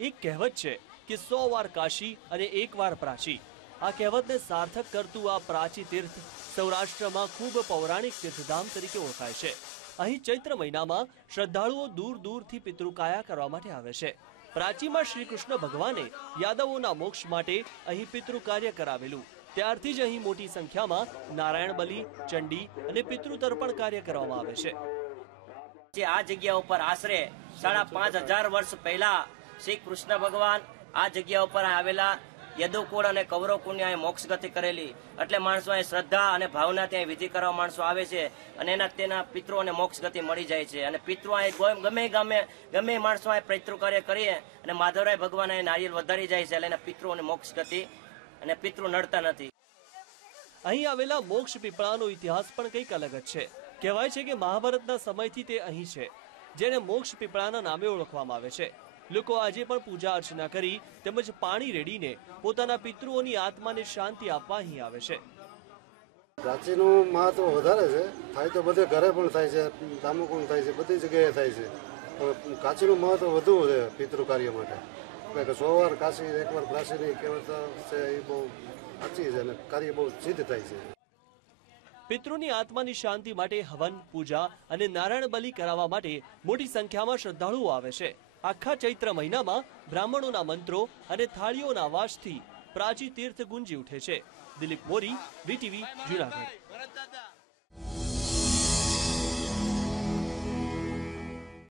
એક કહેવત છે કે સો વાર કાશી અને એક વાર પ્રાચી. આ કહેવતને સાર્થક કરતું આ પ્રાચી તીર્થ સૌરાષ્ટ્રમાં ખૂબ પૌરાણિક તીર્થધામ તરીકે ઓળખાય છે. અહીં ચૈત્ર મહિનામાં શ્રદ્ધાળુઓ દૂર દૂરથી પિતૃકાયા કરવા માટે આવે છે. પ્રાચીમાં શ્રી કૃષ્ણ ભગવાને યાદવોના મોક્ષ માટે અહીં પિતૃ કાર્ય કરાવેલું. ત્યારથી જ અહીં મોટી સંખ્યામાં નારાયણ બલિ, ચંડી અને પિતૃ તર્પણ કાર્ય કરવામાં આવે છે. આ જગ્યા ઉપર આશરે સાડા પાંચ હજાર વર્ષ પહેલા શ્રી કૃષ્ણ ભગવાન આ જગ્યા ઉપર આવેલા યદુકુળ અને કૌરવકુળની અહીં મોક્ષ ગતિ કરેલી. એટલે માણસો અહીં શ્રદ્ધા અને ભાવના ત્યાં વિધિ કરવા માણસો આવે છે અને એના તેના પિતૃઓને મોક્ષ ગતિ મળી જાય છે. અને પિતૃ અહીં ગમે ગમે ગમે માણસો અહીં પૈતૃ કાર્ય કરીએ અને માધવરાય ભગવાન અહીં નારિયેલ વધારી જાય છે એટલે એના પિતૃઓને મોક્ષ ગતિ અને પિતૃ નડતા નથી. અહીં આવેલા મોક્ષ પીપળાનો ઇતિહાસ પણ કંઈક અલગ જ છે. કહેવાય છે કે મહાભારતના સમયથી તે અહીં છે, જેને મોક્ષ પીપળાના નામે ઓળખવામાં આવે છે. લોકો આજે પણ પૂજા અર્ચના કરી તેમજ પાણી રેડીને પોતાના પિતૃઓની આત્માને શાંતિ આપવા અહીં આવે છે. પ્રાચીનું મહત્વ વધારે છે. થાય તો બધે ઘરે પણ થાય છે દામુકુણ થાય છે બધી જગ્યાએ થાય છે. પણ કાશીનું મહત્વ વધુ છે પિતૃ કાર્ય માટે. કારણ કે સો વાર કાશી એકવાર પ્રાચીની કહેવત છે એ બહુ સાચી છે અને કાર્ય બહુ સિદ્ધ થાય છે. પિતૃની આત્માની શાંતિ માટે હવન પૂજા અને નારાયણ બલિ કરાવવા માટે મોટી સંખ્યામાં શ્રદ્ધાળુઓ આવે છે. આખા ચૈત્ર મહિનામાં બ્રાહ્મણોના મંત્રો અને થાળીઓના વાસથી પ્રાચી તીર્થ ગુંજી ઉઠે છે. દિલીપ મોરી, વીટીવી, જુનાગઢ.